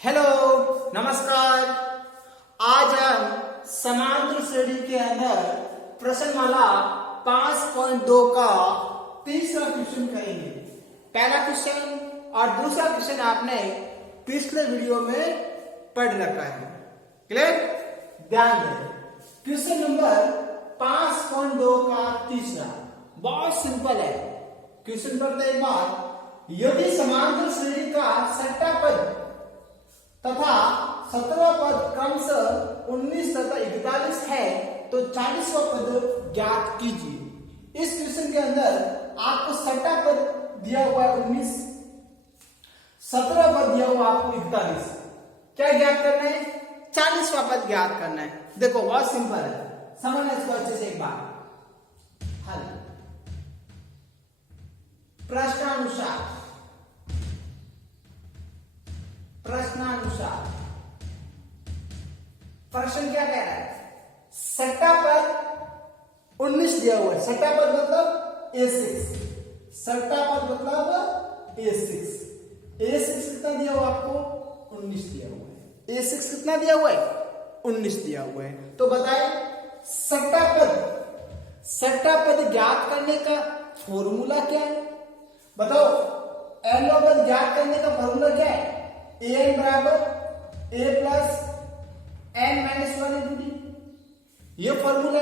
Hello, नमस्कार। आज हम समांतर श्रेणी के अंदर प्रश्नमाला 5.2 का तीसरा क्वेश्चन करेंगे। पहला क्वेश्चन और दूसरा क्वेश्चन आपने पिछले वीडियो में पढ़ रखा है। क्लियर? ध्यान दें। क्वेश्चन नंबर 5.2 का तीसरा बहुत सिंपल है। क्वेश्चन पढ़ते एक बार, यदि समांतर श्रेणी का छठा पद तथा 17वां पद क्रमशः 19 तथा 41 है तो 40वां पद ज्ञात कीजिए। इस क्वेश्चन के अंदर आपको छठा पद दिया हुआ है 19, 17वां पद दिया हुआ आपको 41। क्या ज्ञात करना है? 40वां पद ज्ञात करना है। देखो बहुत सिंपल है, समझना इसको अच्छे से एक बार। हल प्रश्नानुसार प्रश्न क्या कह रहा है? छठा पद 19 दिया हुआ है। छठा पद मतलब A6, छठा पद मतलब A6। A6 कितना दिया हुआ आपको? 19 दिया हुआ है। A6 कितना दिया हुआ है? 19 दिया हुआ है। तो बताए छठा पद ज्ञात करने का फॉर्मूला क्या है? बताओ, एलो पद ज्ञात करने का फॉर्मूला क्या है? an बराबर a plus n minus 1 into D. ये फॉर्मूला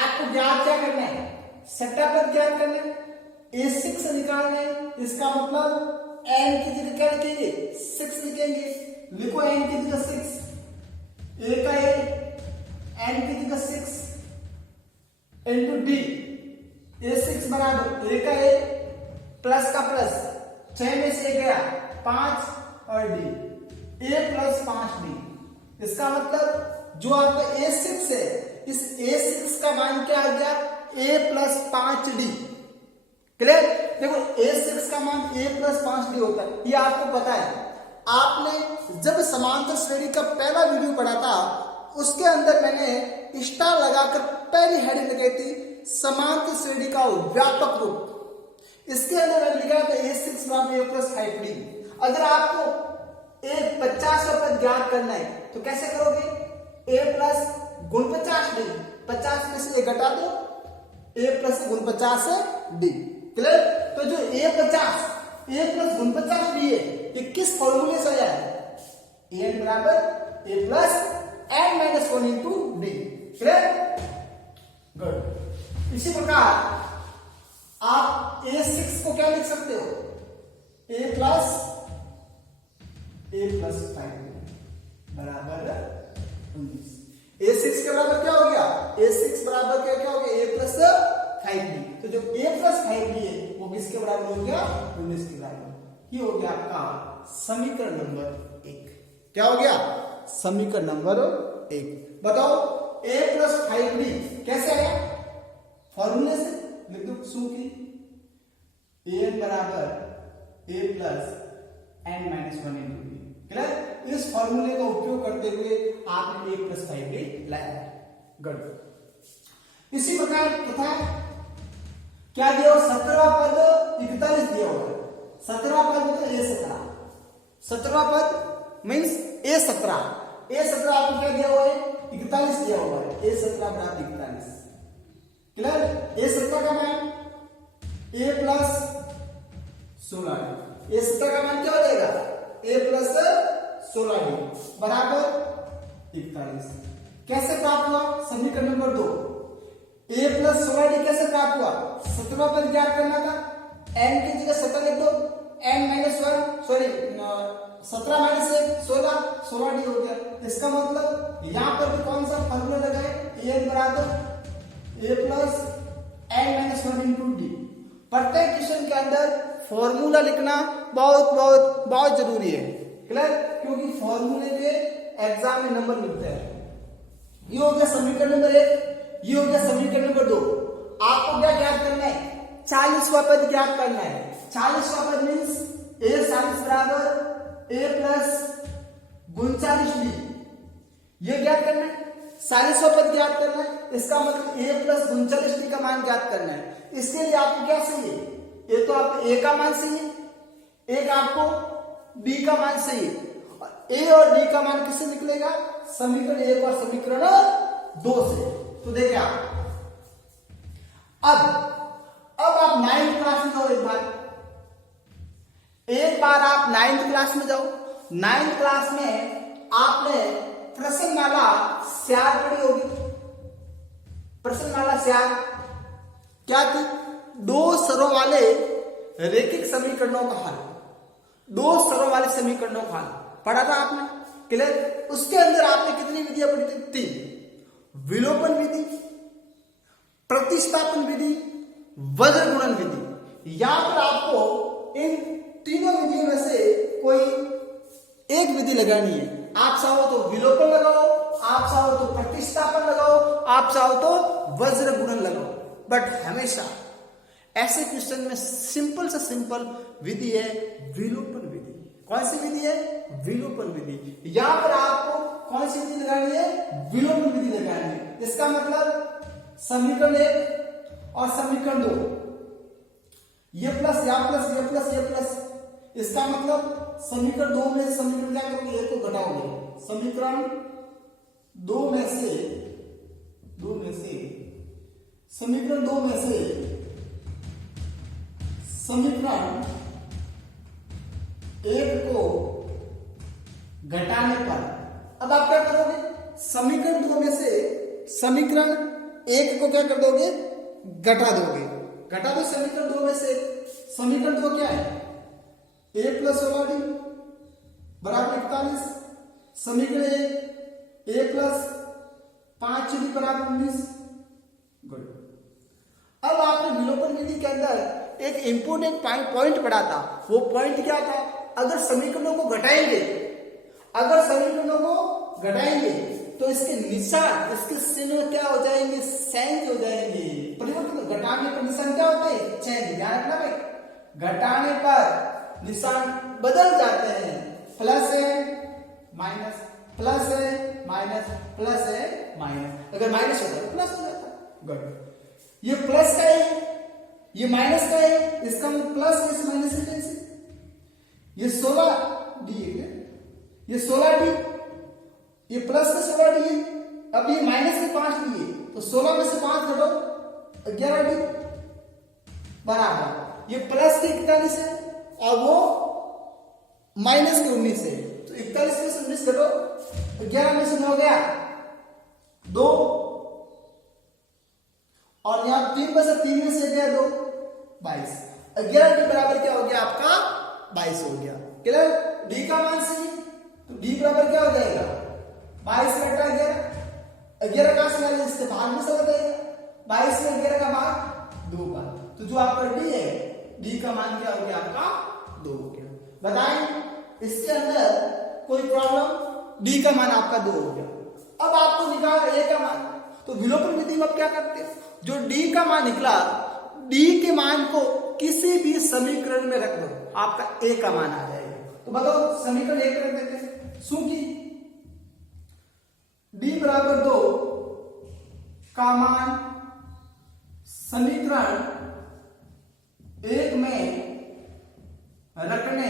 आपको ज्ञात क्या करना है? छठा पद ज्ञात करना है, A6 से निकालना है। इसका मतलब n की जगह क्या लिखेंगे? 6 लिखेंगे। लिखो n की जगह 6, a का a, n की जगह 6 इंटू डी। A6 बराबर a का a प्लस का प्लस 6 में से गया 5 और डी, a प्लस 5d। इसका मतलब जो आपका A6 है, इस A6 का मान क्या आ गया? a plus 5d। क्लियर? देखो A6 का मान a प्लस 5d होता है, ये आपको पता है। आपने जब समांतर श्रेणी का पहला वीडियो पढ़ा था, उसके अंदर मैंने स्टार लगाकर पहली हेडिंग लगाई थी, समांतर श्रेणी का व्यापक रूप। इसके अंदर मैंने लिखा था A6 बराबर a प्लस 5d। अगर आपको एक 50वां पद ज्ञात करना है तो कैसे करोगे? a प्लस गुण 50d, 50 में से घटा दो, a प्लस गुण 50 है d। क्लियर? तो जो a प्लस गुण 50d है, ये किस फॉर्मूले से आया है? an बराबर a plus n minus 1 into D. Clear? Good. इसी प्रकार आप A6 को क्या लिख सकते हो? a प्लस 5 बराबर 19। A6 के बराबर क्या हो गया? A6 बराबर क्या हो गया? a plus 5d। तो जो a प्लस 5d है वो किसके बराबर हो गया? 19 के बराबर। ये हो गया आपका समीकरण नंबर 1। क्या हो गया? समीकरण नंबर 1। बताओ a प्लस 5d कैसे है? फॉर्मूले से लिख दो सूखी, an बराबर a plus n minus 1 into D. Clear? इस फॉर्मूले का उपयोग करते हुए आपने a प्लस 5d लाया। गुड। इसी प्रकार तथा क्या दिया हुआ? 17वां पद 41 दिया हुआ है। 17वां पद मतलब A17। 17वां पद मीन्स A17। A17 आपको क्या दिया हुआ है? 41 दिया हुआ है। A17 बराबर 41। क्लियर? A17 का मान a प्लस 16d। A17 का मान क्या हो जाएगा? a प्लस 16d बराबर 41। कैसे प्राप्त हुआ? समीकरण नंबर 2। a प्लस 16d कैसे प्राप्त हुआ? 17वां पद ज्ञात करना था, n की जगह 17 लिख दो, n minus 1 sorry 17 minus 1 16d हो गया। इसका मतलब यहां पर भी कौन सा फॉर्मूला लगाए? an बराबर a plus n minus 1 into D. प्रत्येक क्वेश्चन के अंदर फॉर्मूला लिखना बहुत बहुत बहुत जरूरी है। क्लियर? क्योंकि फॉर्मूले के एग्जाम में नंबर मिलते हैं। ये हो गया समीकरण नंबर 1, ये हो गया समीकरण नंबर 2। आपको क्या ज्ञात करना है? 40वां पद ज्ञात करना है। 40वां पद मीन्स A40 बराबर a प्लस 39d। ये ज्ञात करना है। 40वां पद ज्ञात करना है। इसका मतलब a प्लस 39d का मान ज्ञात करना है। इसके लिए आपको क्या चाहिए? ये तो आपको a का मान चाहिए, एक आपको b का मान चाहिए। ए और डी का मान किससे निकलेगा? समीकरण 1 और समीकरण 2 से। तो देखिए अब आप 9th क्लास में जाओ, एक बार आप 9th क्लास में जाओ। 9th क्लास में आपने प्रश्नमाला स्यार पढ़ी होगी। प्रश्नमाला स्यार क्या थी? दो स्वरों वाले रैखिक समीकरणों का हल, दो स्वरों वाले समीकरणों का हल पढ़ा था आपने, क्लियर? उसके अंदर आपने कितनी विधियां पढ़ी थी? 3। विलोपन विधि, प्रतिस्थापन विधि, वज्र गुणन विधि। यहां पर आपको इन तीनों विधियों में से कोई एक विधि लगानी है। आप चाहो तो विलोपन लगाओ, आप चाहो तो प्रतिस्थापन लगाओ, आप चाहो तो वज्र गुणन लगाओ, बट हमेशा ऐसे क्वेश्चन में सिंपल से सिंपल विधि है विलोपन विधि। कौन सी विधि है? विलोपन विधि। यहां पर आपको कौन सी विधि लगानी है? विलोपन विधि लगानी है। इसका मतलब समीकरण 1 और समीकरण 2, ये प्लस या प्लस ये प्लस ये प्लस, इसका मतलब समीकरण 2 में समीकरण क्या करोगे? 1 को घटाओगे। समीकरण 2 में से समीकरण 2 में से समीकरण 1 को घटाने पर अब आप क्या करोगे? समीकरण 2 में से समीकरण 1 को क्या कर दोगे? घटा दोगे। घटा दो समीकरण 2 में से। समीकरण 2 क्या है? a प्लस 16d बराबर 41। समीकरण 1 a प्लस 5d बराबर 19। गुड। अब आपने विलोपन विधि के अंदर एक इंपोर्टेंट पॉइंट पढ़ा था। वो पॉइंट क्या था? अगर समीकरणों को घटाएंगे तो इसके निशान, इसके चिन्ह क्या हो जाएंगे? चेंज हो जाएंगे, परिवर्तन। घटाने पर निशान क्या होते हैं? चेंज। ध्यान रखना भाई, घटाने पर निशान बदल जाते हैं। प्लस है माइनस, प्लस है माइनस, प्लस है माइनस। अगर माइनस होता है प्लस हो जाता है। गुड। ये प्लस का है, ये माइनस का है, इसका मतलब प्लस में से माइनस से कैंसिल। ये 16d है, ये 16d, ये प्लस का 16d है। अब ये माइनस के 5d है, तो 16 में से 5 घटो 11d बराबर। ये प्लस के 41 है और वो माइनस के 19 है, तो 41 में से 19 घटो 11 में से 9 गया 2, और यहां 3 में से 3 में से गया 2, 22। 11d बराबर क्या हो गया? आपका 22 हो गया। क्लियर? d का मान सही, तो d बराबर क्या हो जाएगा? 22 घटा 11। 11 कहां से आया? इससे भाग में से बताइएगा। 22 में 11 का भाग 2 का, तो जो आपका d है, d का मान क्या हो गया? आपका 2 हो गया। बताएं इसके अंदर कोई प्रॉब्लम? d का मान आपका 2 हो गया। अब आपको निकालना a का मान, तो विलोपन विधि में आप क्या करते हैं? जो d का मान निकला, d के मान को किसी भी समीकरण में रख दो, आपका a का मान आ जाएगा। तो बताओ समीकरण 1 रख देते हैं। क्योंकि d बराबर 2 का मान समीकरण 1 में रखने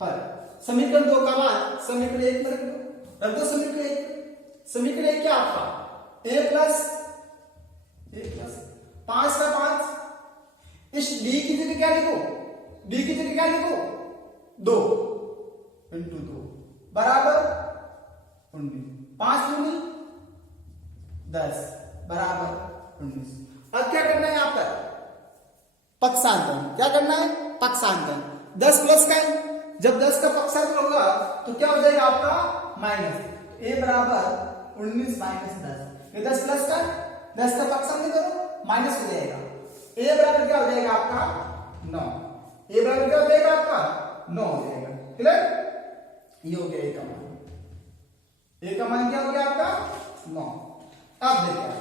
पर, समीकरण 2 का मान समीकरण 1 में रख दो समीकरण 1। समीकरण 1 क्या आपका? a प्लस 5 का 5। इस d की जगह क्या लिखो? d की जगह क्या लिखो? 2 इंटू 2 बराबर 19। 5 दूनी 10 बराबर 19। अब क्या करना है? यहाँ पर पक्षांतरण। क्या करना है? पक्षांतरण। 10 प्लस का है, जब 10 का पक्षांतरण होगा तो क्या हो जाएगा? आपका माइनस। a बराबर 19 माइनस 10। ये 10 प्लस का, 10 का पक्षांतरण करो, माइनस हो जाएगा। a बराबर क्या हो जाएगा? आपका 9। a बराबर क्या हो जाएगा? आपका 9 हो जाएगा। क्लियर? ये हो गया a का मान। a का मान क्या हो गया? आपका 9। अब देखिए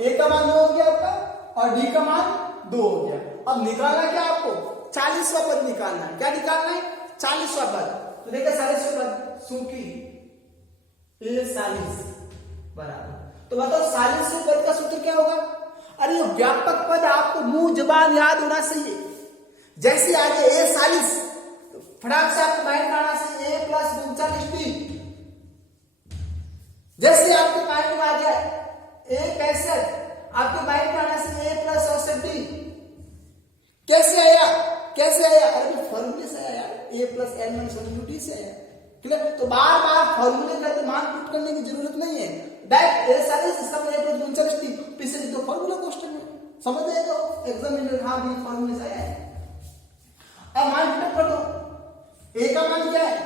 a का मान 9 हो गया आपका, और d का मान 2 हो गया। अब निकालना क्या आपको? 40वां पद निकालना है। क्या निकालना है? 40वां पद। तो देखिए 40वां पद, सूखी a 40 बराबर, तो बताओ 40वें पद का सूत्र क्या होगा? अरे व्यापक पद आपको मुंह जबान याद होना चाहिए। जैसे आ गया ए 40, फटाक से आपको माइंड में आना से ए प्लस 39d। जैसे आपके माइंड में आ गया ए 65, आपके माइंड में आना से ए प्लस 64d। कैसे आया, कैसे आया? अरे फॉर्मूले से आया, ए प्लस एन माइनस 1/d से आया। क्लियर? तो बार बार फॉर्मूले का मान पुट करने की जरूरत नहीं है, डायरेक्ट ए 40 इसका मतलब ए प्लस 39d पीछे तो फॉर्मूला क्वेश्चन में समझ जाएगा एग्जामिनर। हाँ भी फॉर्मूले से आया है। अब मान पुट कर दो। ए का मान क्या है?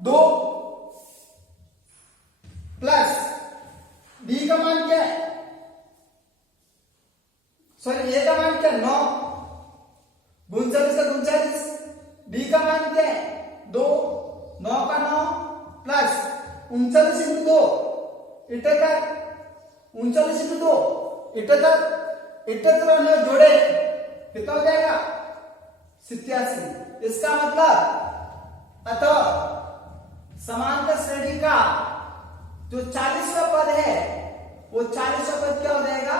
2 प्लस डी का मान क्या है? सॉरी ए का मान क्या है? 9 39 का 39, डी का मान क्या है? 2, 9 का 9 प्लस 39 इंटू 2 78, 39 इंटू 2 78, 78 और 9 जोड़े कितना हो जाएगा? 87। इसका मतलब अतः समांतर श्रेणी का जो 40वां पद है वो 40वां पद क्या हो जाएगा?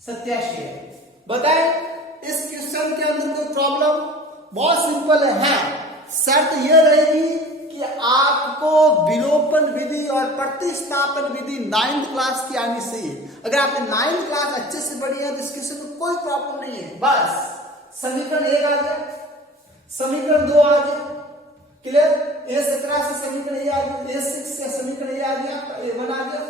87 है। बताएं इस क्वेश्चन के अंदर कोई प्रॉब्लम? बहुत सिंपल है। हाँ, शर्त यह रहेगी कि आपको विलोपन विधि और प्रतिस्थापन विधि 9th क्लास की आनी चाहिए। अगर आपने 9th क्लास अच्छे से पढ़ी है तो इस क्वेश्चन में कोई प्रॉब्लम नहीं है। बस समीकरण 1 आ गया, समीकरण 2 आ गया, क्लियर? A17 से समीकरण ए आ गया, A6 से समीकरण ए आ गया, A1 आ गया,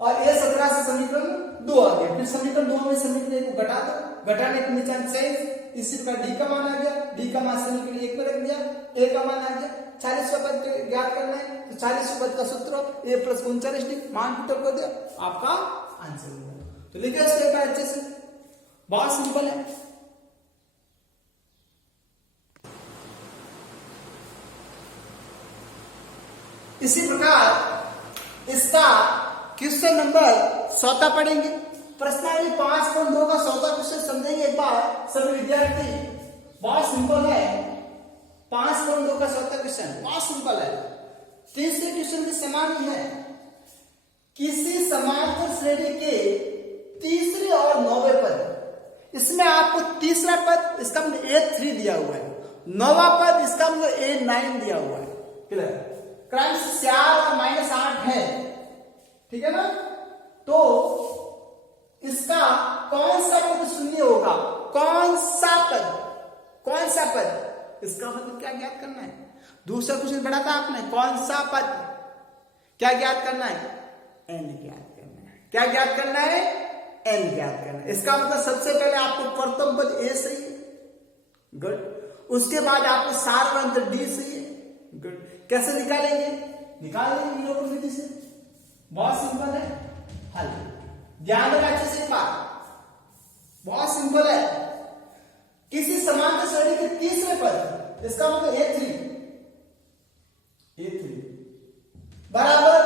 और A17 से समीकरण 2 आ गया। फिर समीकरण 2 में समीकरण 1 को घटा दो, घटाने के निशान चेंज, इसी प्रकार डी का मान आ गया, डी का मान समीकरण 1 में रख दिया, ए का मान आ गया। 40वां पद ज्ञात करना है तो 40वां पद का सूत्र ए प्लस 39d, मान पुट कर दिया, आपका आंसर हो गया। तो लिखिए इसको एक बार अच्छे से, बहुत सिंपल है। इसी प्रकार इसका क्वेश्चन नंबर 14 पढ़ेंगे। प्रश्नावली 5.2 का 14 क्वेश्चन समझेंगे एक बार सभी विद्यार्थी। बहुत सिंपल है। 5.2 का 14 क्वेश्चन बहुत सिंपल है। तीसरे क्वेश्चन भी समान ही है। किसी समांतर श्रेणी के तीसरे और 9वें पद, इसमें आपको तीसरा पद इसका मतलब A3 दिया हुआ है, 9वां पद इसका मतलब A9 दिया हुआ है। क्लियर? क्रम 4 और -8 है, ठीक है ना? तो इसका कौन सा पद शून्य होगा? कौन सा पद, कौन सा पद? इसका मतलब क्या ज्ञात करना है? दूसरा क्वेश्चन पढ़ा था आपने, कौन सा पद क्या ज्ञात करना है? एन ज्ञात करना है। क्या ज्ञात करना है? एन ज्ञात करना है। इसका मतलब सबसे पहले आपको प्रथम पद ए सही है, गुड। उसके बाद आपको सार अंतर डी सही है, गुड। कैसे निकालेंगे? निकाल लेंगे विलोपन विधि से, बहुत सिंपल है। हल ध्यान रखना अच्छे से, बात बहुत सिंपल है। किसी समांतर श्रेणी के तीसरे पद, इसका मतलब A3 बराबर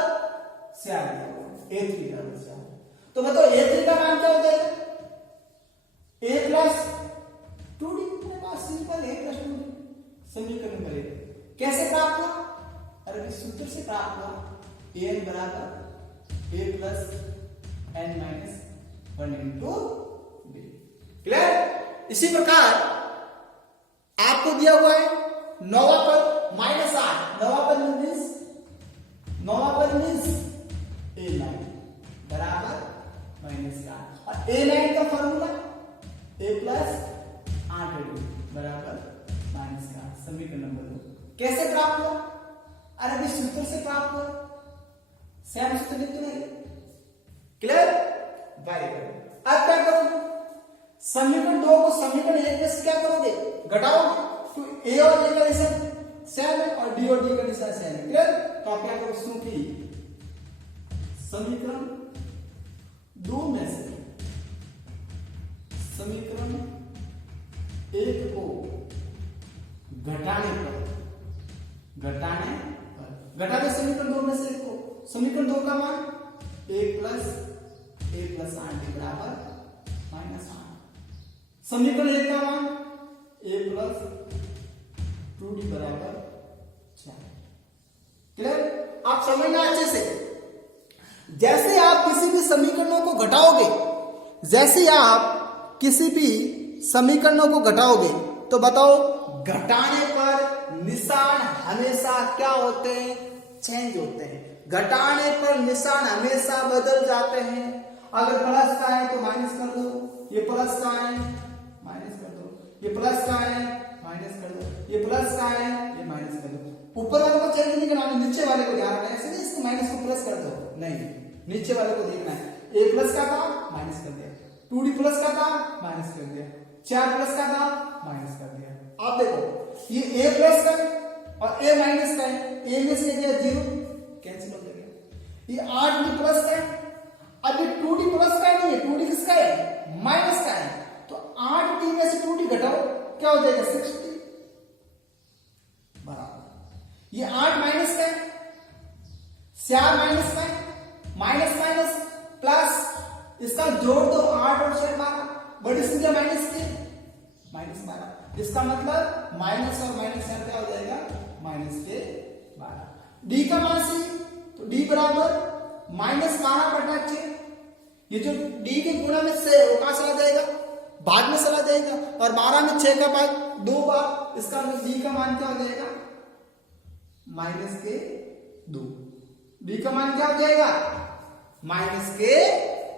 से आ गया, A3 बराबर से आ गया। तो बताओ A3 का मान क्या होता है? A plus 2D। मेरे पास सिंपल A प्लस 2D समीकरण करेंगे। कैसे प्राप्त हुआ? अरे इस सूत्र से प्राप्त हुआ, an बराबर a plus n minus 1 into b। Clear? इसी प्रकार आपको दिया हुआ है 9वां पद -8, 9वां पद मीन्स a9 बराबर -8, और a9 का फॉर्मूला a प्लस 8d बराबर -8। समीकरण नंबर 2 कैसे प्राप्त हुआ? अरे भी सूत्र से प्राप्त हुआ, सेम सूत्र लिख नहीं। क्लियर? Very good. अब क्या करोगे? समीकरण 2 को समीकरण 1 में से क्या करोगे? घटाओगे। तो a और a का निशान सेम है और d और d का निशान सेम है। क्लियर? तो आप क्या करोगे? क्योंकि समीकरण 2 में से समीकरण 1 को घटाने समीकरण 2 में से एक को, समीकरण 2 का मान a प्लस 8d बराबर -8। समीकरण 1 का मान a प्लस 2d बराबर 4। क्लियर? आप समझना अच्छे से। जैसे आप किसी भी समीकरणों को घटाओगे, जैसे आप किसी भी समीकरणों को घटाओगे तो बताओ घटाने पर निशान हमेशा क्या होते हैं, चेंज होते हैं। घटाने पर निशान हमेशा बदल जाते हैं। अगर प्लस का है तो माइनस कर दो, ये प्लस का है माइनस कर दो, ये प्लस का है माइनस कर दो, ये प्लस का है ये माइनस कर दो। ऊपर वाले को चेंज नहीं करना, नीचे वाले को ध्यान रखना है। ऐसे नहीं इसको माइनस को प्लस कर दो, नहीं, नीचे वाले को देखना है। ए प्लस का था माइनस कर दिया, 2d प्लस का था माइनस कर दिया, 4 प्लस का था माइनस कर दिया। आप देखो ये ए प्लस का है और ए माइनस का है, ए में से गया 0 कैंसिल हो जाएगा। ये 8d प्लस का है, अब ये 2d प्लस का नहीं है, 2d किसका है, माइनस का है। तो 8d में से 2d घटाओ क्या हो जाएगा 60 बराबर। ये 8 माइनस का है, 4 माइनस का है, माइनस माइनस प्लस, इसका जोड़ दो 8 और 6 12, बड़ी संख्या माइनस के माइनस 12, इसका मतलब माइनस और माइनस क्या हो जाएगा माइनस के 12। डी का मान सी, तो डी बराबर माइनस 12/6। ये जो डी के गुणा में से वो कहां चला जाएगा, भाग में चला जाएगा, और 12 में 6 का भाग 2 बार, इसका मतलब डी का मान क्या हो जाएगा माइनस के 2। डी का मान क्या हो जाएगा माइनस के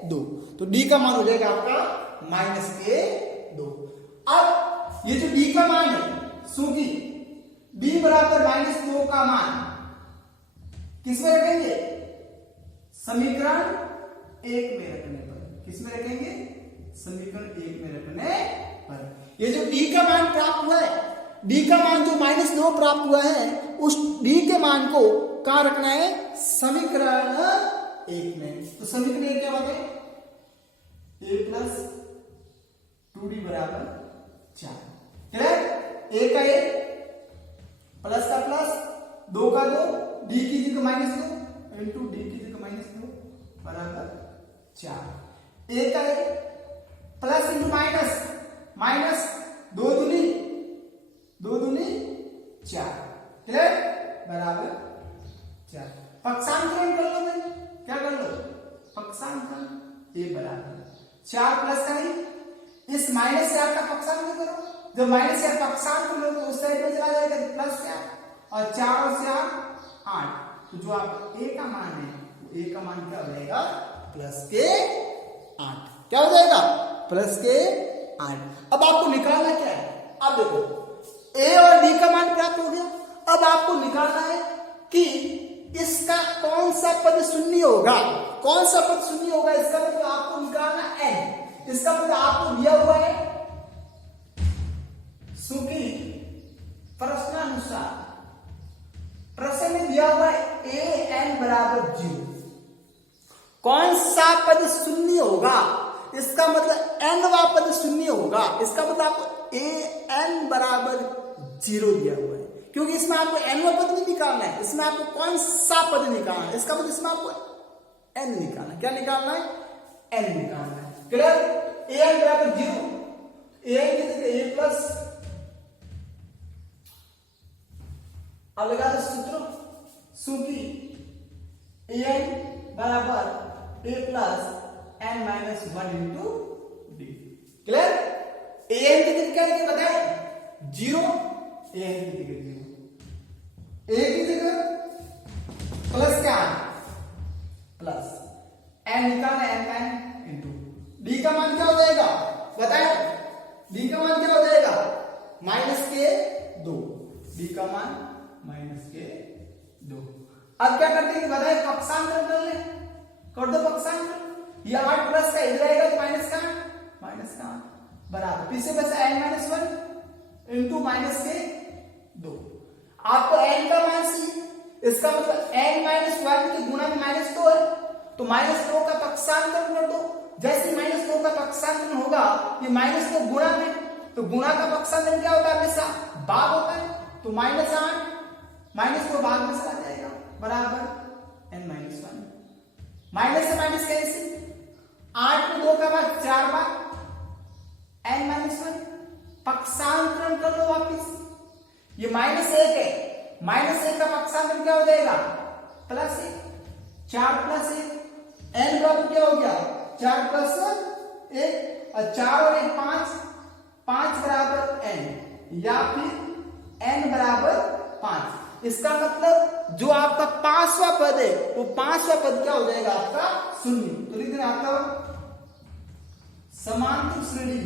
2, तो डी का मान हो जाएगा आपका माइनस के 2। अब ये जो डी का मान है सूखी, डी बराबर -2 का मान किसमें रखेंगे, समीकरण 1 में रखने पर। किसमें रखेंगे, समीकरण 1 में रखने पर। ये जो डी का मान प्राप्त हुआ है, डी का मान जो -2 प्राप्त हुआ है, उस डी के मान को कहां रखना है, समीकरण 1 में। तो समीकरण 1 क्या बात है, a प्लस 2d बराबर 4। क्लियर, a का a प्लस का प्लस 2 का 2, d की जगह -2 इंटू d की जगह -2 बराबर 4। a का a plus into minus, minus 2 दूनी 4, क्लियर, बराबर 4। पक्षांतरण कर लो भाई, क्या कर लो पक्षांतरण, a बराबर 4 प्लस का ही इस -4 का पक्षांतर करो। जब -4 पक्षांतर लो तो उस साइड में चला जाएगा प्लस 4, और 4 और 4 8। तो जो आपका a का मान है, a का मान क्या हो जाएगा प्लस के 8। क्या हो जाएगा प्लस के 8। अब आपको निकालना क्या है, अब देखो a और d का मान प्राप्त हो गया। अब आपको निकालना है कि इसका कौन सा पद शून्य होगा, कौन सा पद शून्य होगा, इसका मतलब आपको निकालना n। इसका मतलब आपको दिया हुआ है सुखी प्रश्नानुसार, प्रश्न में दिया हुआ है a n बराबर 0, कौन सा पद शून्य होगा, इसका मतलब nवा पद शून्य होगा। इसका मतलब आपको a n बराबर 0 दिया हुआ है, क्योंकि इसमें आपको nवा पद नहीं निकालना है, इसमें आपको कौन सा पद निकालना है, इसका मतलब इसमें आपको n निकालना है। क्या निकालना है, n निकालना है। क्लियर, a n बराबर 0, a n की जगह a प्लस, अब लगा दो सूत्र सूखी a n बराबर a plus n minus 1 into D. Clear, a n की जगह क्या लिखे बताए 0, a n की जगह 0, a की जगह प्लस क्या प्लस n निकालना n का n इंटू d का मान क्या हो जाएगा बताए, d का मान क्या हो जाएगा -2, d का मान -2। अब क्या करते हैं बताए, पक्षांतर कर ले, कर दो पक्षांतर। ये 8 प्लस का इधर आएगा तो माइनस का बराबर पीछे बचा n-1 इंटू -2। आपको n का मान सी, इसका मतलब n-1 के गुणा में -2 है, तो -2 का पक्षांतर कर दो। जैसे -2 का पक्षांतर होगा, ये -2 गुणा में, तो गुणा का पक्षांतर क्या होता है हमेशा भाग होता है, तो -8 -2 भाग में चला जाएगा बराबर n-1। माइनस से माइनस कैसे, 8 में 2 का भाग 4 बार n-1, पक्षांतरण कर लो वापिस। ये -1 है, -1 का पक्षांतर क्या हो जाएगा +1, 4 + 1, n बराबर क्या हो गया 4 + 1, और 4 और 1 5, 5 बराबर n या फिर n बराबर 5। इसका मतलब जो आपका 5वां पद है वो 5वां पद क्या हो जाएगा आपका शून्य। तो लिख देना आपका समांतर श्रेणी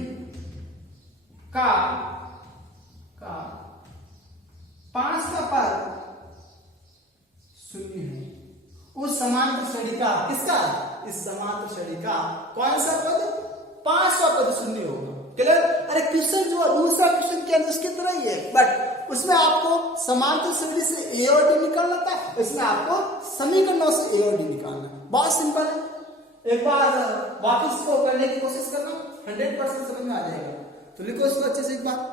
का 5वां पद शून्य है। उस समांतर श्रेणी का किसका, इस समांतर श्रेणी का कौन सा पद, 5वां पद शून्य होगा। क्लियर? अरे क्वेश्चन जो दूसरा क्वेश्चन के अंदर उसकी तरह ही है, बट उसमें आपको समांतर श्रेणी से ए और डी निकालना था, इसमें आपको समीकरणों से ए और डी निकालना है। बहुत सिंपल है, एक बार वापस को करने की कोशिश करना, 100% समझ में आ जाएगा। तो लिखो इसको अच्छे से एक बार।